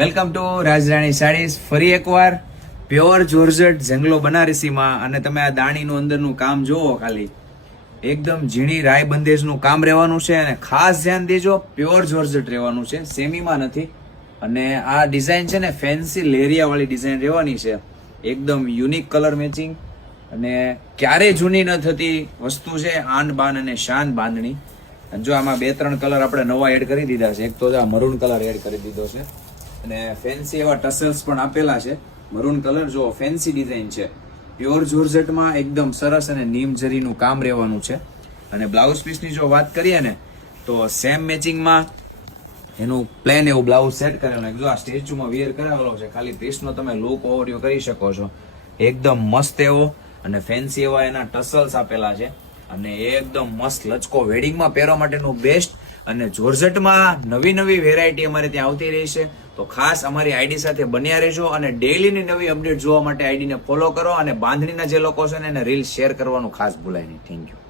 Welcome to રાજરાણી saris. ફરી એકવાર pure georgette ઝેંગલો બનારસીમાં, અને તમે આ દાણીનું અંદરનું કામ જોવો, ખાલી એકદમ ઝીણી રાય બંદેજનું કામ રહેવાનું છે. અને ખાસ ધ્યાન દેજો, પ્યોર જોર્જેટ રહેવાનું છે, સેમીમાં નથી. અને આ ડિઝાઇન છે ને ફેન્સી લેરિયા વાળી ડિઝાઇન રહેવાની છે, એકદમ યુનિક કલર મેચિંગ, અને ક્યારેય જૂની ન થતી વસ્તુ છે. આન બાન અને શાન બાંધણી. અને જો આમાં 2-3 કલર આપણે નવા એડ કરી દીધા છે. એક તો આ મરૂન કલર એડ કરી દીધો છે, અને ફેન્સી એવા ટસલ્સ પણ આપેલા છે. મરૂન કલર જો ફેન્સી ડિઝાઇન છે, પ્યોર જોર્જેટમાં એકદમ સરસ, અને નીમ જરીનું કામ રહેવાનું છે. અને બ્લાઉઝ પીસની જો વાત કરીએ ને, તો સેમ મેચિંગમાં એનું પ્લેન એવું બ્લાઉઝ સેટ કરેલું. જો આ સ્ટેચ્યુમાં વિયર કરાવેલો છે, ખાલી પીસનો તમે લુક ઓવરવ્યુ કરી શકો છો. એકદમ મસ્ત એવો, અને ફેન્સી એવા એના ટસલ્સ આપેલા છે, અને એકદમ મસ્ત લચકો વેડિંગમાં પહેરવા માટેનું બેસ્ટ. અને જોર્જેટમાં નવી નવી વેરાયટી અમારે ત્યાં આવતી રહી છે, તો ખાસ અમારી આઈડી સાથે બન્યા રહેજો. અને ડેઈલીની નવી અપડેટ જોવા માટે આઈડીને ફોલો કરો, અને બાંધણીના જે લોકો છે ને એને રીલ શેર કરવાનું ખાસ ભૂલાય નહીં. Thank you.